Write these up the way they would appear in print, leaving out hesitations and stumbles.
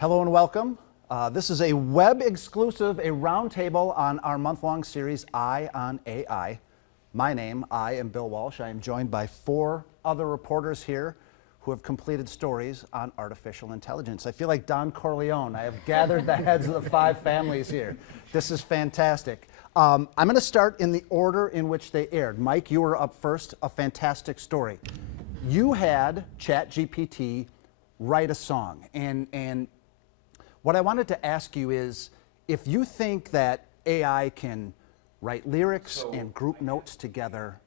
Hello and welcome. This is a web exclusive, a roundtable on our month-long series, Eye on AI. My name, I am Bill Walsh. I am joined by 4 other reporters here who have completed stories on artificial intelligence. I feel like Don Corleone. I have gathered the heads of the 5 families here. This is fantastic. I'm going to start in the order in which they aired. Mike, you were up first. A fantastic story. You had ChatGPT write a song, and what I wanted to ask you is, if you think that AI can write lyrics and group notes together,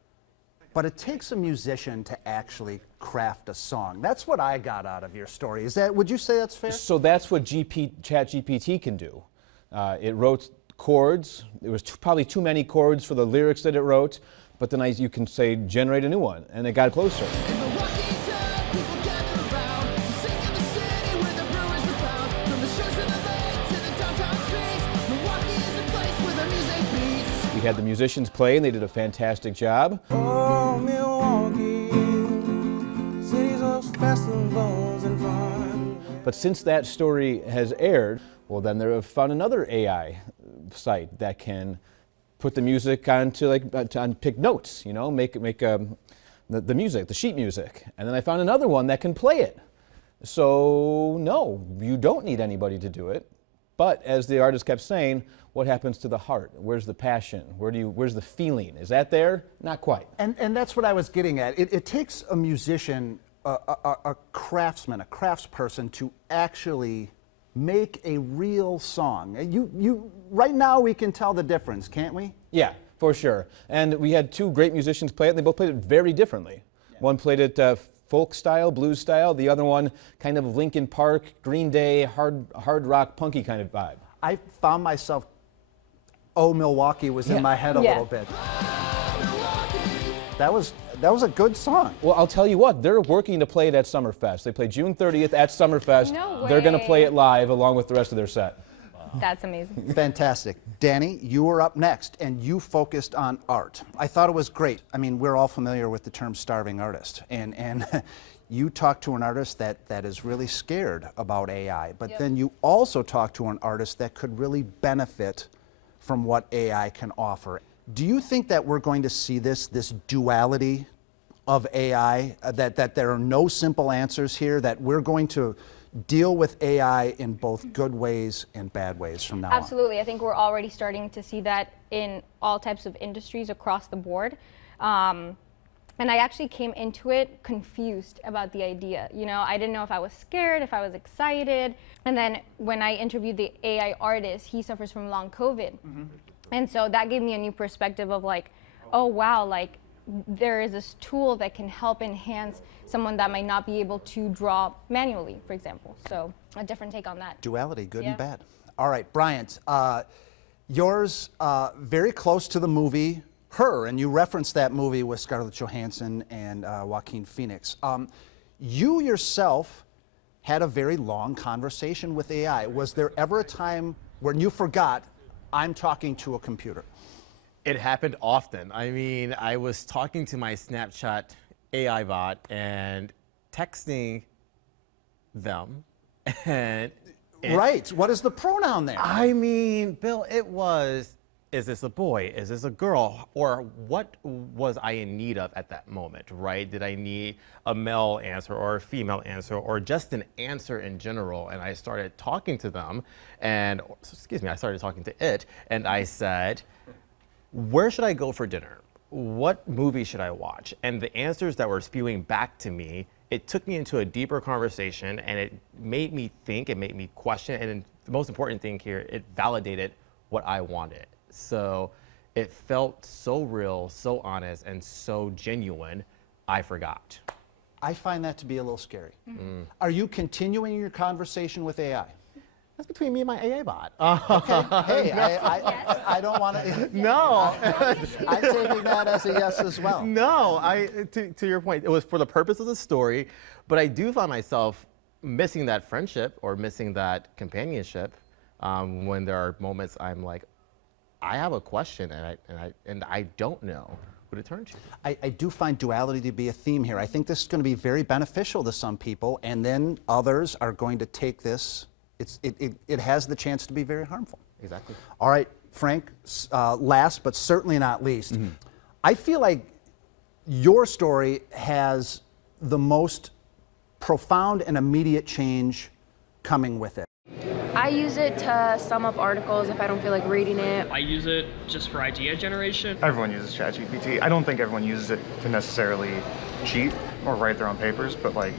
but it takes a musician to actually craft a song. That's what I got out of your story. Would you say that's fair? So that's what ChatGPT can do. It wrote chords. There was probably too many chords for the lyrics that it wrote, but then you can say, generate a new one, and it got closer. We had the musicians play, and they did a fantastic job. Oh, Milwaukee, cities of festivals and fun. But since that story has aired, well, then they have found another AI site that can put the music onto pick notes, you know, make the music, the sheet music. And then I found another one that can play it. So no, you don't need anybody to do it. But as the artist kept saying, what happens to the heart? Where's the passion? Where's the feeling? Is that there? Not quite. And that's what I was getting at. It takes a musician, a craftsman, a craftsperson to actually make a real song. Right now we can tell the difference, can't we? Yeah, for sure. And we had 2 great musicians play it, and they both played it very differently. Yeah. One played it folk style, blues style. The other one kind of Linkin Park, Green Day, hard rock, punky kind of vibe. I found myself, "Oh, Milwaukee" was in my head a little bit. That was a good song. Well, I'll tell you what, they're working to play it at Summerfest. They play June 30th at Summerfest. No way. They're going to play it live along with the rest of their set. That's amazing. Fantastic. Danny, you were up next, and you focused on art. I thought it was great. I mean, we're all familiar with the term starving artist, and you talked to an artist that is really scared about AI, but then you also talked to an artist that could really benefit from what AI can offer. Do you think that we're going to see this duality of AI, that there are no simple answers here, that we're going to deal with AI in both good ways and bad ways from now on? Absolutely. I think we're already starting to see that in all types of industries across the board. And I actually came into it confused about the idea. You know, I didn't know if I was scared, if I was excited. And then when I interviewed the AI artist, he suffers from long COVID. Mm-hmm. And so that gave me a new perspective of like, oh wow, like there is this tool that can help enhance someone that might not be able to draw manually, for example. So a different take on that. Duality, good and bad. All right, Bryant, yours very close to the movie Her, and you referenced that movie with Scarlett Johansson and Joaquin Phoenix. You yourself had a very long conversation with AI. Was there ever a time when you forgot, I'm talking to a computer? It happened often. I mean, I was talking to my Snapchat AI bot and texting them, and right. What is the pronoun there? I mean, Bill, it was, is this a boy? Is this a girl? Or what was I in need of at that moment, right? Did I need a male answer or a female answer or just an answer in general? And I started talking to them, and, I started talking to it, and I said, where should I go for dinner? What movie should I watch? And the answers that were spewing back to me, it took me into a deeper conversation, and it made me think, it made me question, and the most important thing here, it validated what I wanted. So it felt so real, so honest, and so genuine, I forgot. I find that to be a little scary. Mm. Are you continuing your conversation with AI? That's between me and my AA bot. Okay. Hey, I don't want to. No. I'm taking that as a yes as well. No, to your point, it was for the purpose of the story, but I do find myself missing that friendship or missing that companionship when there are moments I'm like, I have a question and I don't know who to turn to. I do find duality to be a theme here. I think this is going to be very beneficial to some people, and then others are going to take this it has the chance to be very harmful. Exactly. All right, Frank, last but certainly not least, I feel like your story has the most profound and immediate change coming with it. I use it to sum up articles if I don't feel like reading it. I use it just for idea generation. Everyone uses ChatGPT. I don't think everyone uses it to necessarily cheat or write their own papers, but like,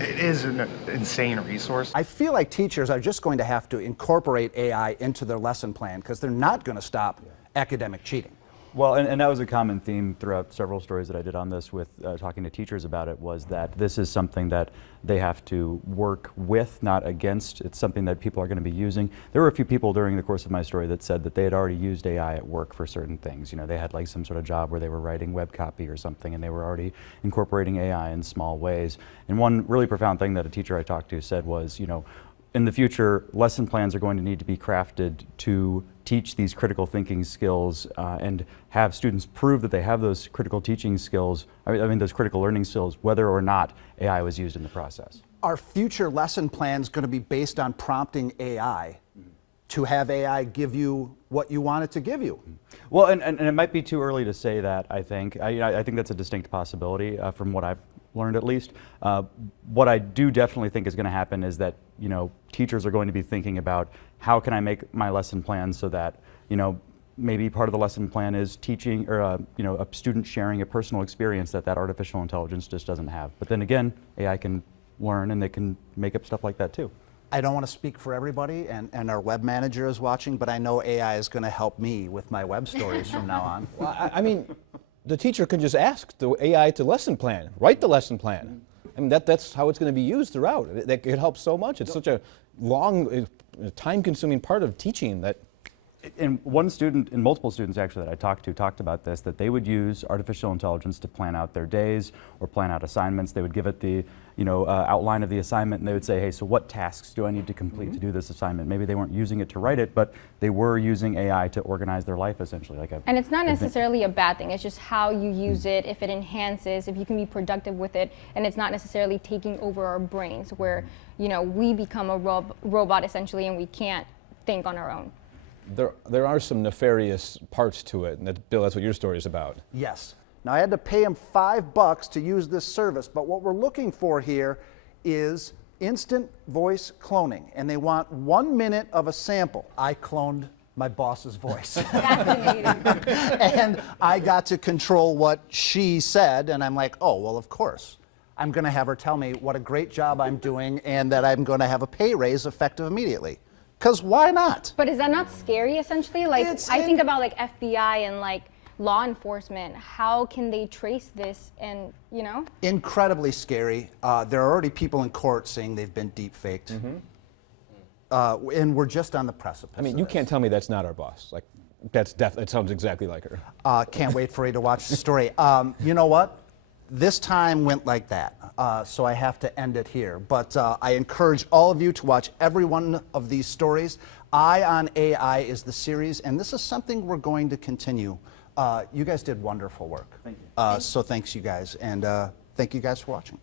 it is an insane resource. I feel like teachers are just going to have to incorporate AI into their lesson plan because they're not going to stop academic cheating. Well, and that was a common theme throughout several stories that I did on this with talking to teachers about it, was that this is something that they have to work with, not against. It's something that people are going to be using. There were a few people during the course of my story that said that they had already used AI at work for certain things. You know, they had like some sort of job where they were writing web copy or something, and they were already incorporating AI in small ways. And one really profound thing that a teacher I talked to said was, you know, in the future, lesson plans are going to need to be crafted to teach these critical thinking skills and have students prove that they have those critical teaching skills, I mean those critical learning skills, whether or not AI was used in the process. Are future lesson plans going to be based on prompting AI to have AI give you what you want it to give you? Well, and it might be too early to say that, I think. I think that's a distinct possibility from what I've learned at least. What I do definitely think is going to happen is that, you know, teachers are going to be thinking about how can I make my lesson plan so that, you know, maybe part of the lesson plan is teaching or you know, a student sharing a personal experience that artificial intelligence just doesn't have. But then again, AI can learn and they can make up stuff like that too. I don't want to speak for everybody, and our web manager is watching, but I know AI is going to help me with my web stories from now on. Well, I mean, the teacher can just ask the AI to lesson plan, write the lesson plan. I mean, that's how it's going to be used throughout. It helps so much. It's such a long, time-consuming part of teaching that. And one student, and multiple students actually that I talked to, talked about this, that they would use artificial intelligence to plan out their days or plan out assignments. They would give it the, you know, outline of the assignment, and they would say, hey, so what tasks do I need to complete to do this assignment? Maybe they weren't using it to write it, but they were using AI to organize their life essentially. And it's not necessarily a bad thing. It's just how you use it, if it enhances, if you can be productive with it, and it's not necessarily taking over our brains where, you know, we become a robot essentially and we can't think on our own. There are some nefarious parts to it, and Bill, that's what your story is about. Yes. Now I had to pay him $5 to use this service, but what we're looking for here is instant voice cloning, and they want 1 minute of a sample. I cloned my boss's voice. Fascinating. And I got to control what she said, and I'm like, oh, well, of course. I'm going to have her tell me what a great job I'm doing and that I'm going to have a pay raise effective immediately. Because why not? But is that not scary essentially? Like, I think about like FBI and like law enforcement. How can they trace this and, you know? Incredibly scary. There are already people in court saying they've been deep faked. And we're just on the precipice. I mean, you can't tell me that's not our boss. Like, that sounds exactly like her. Can't wait for you to watch the story. You know what? This time went like that, so I have to end it here. But I encourage all of you to watch every one of these stories. Eye on AI is the series, and this is something we're going to continue. You guys did wonderful work. Thank you. So thanks, you guys, and thank you guys for watching.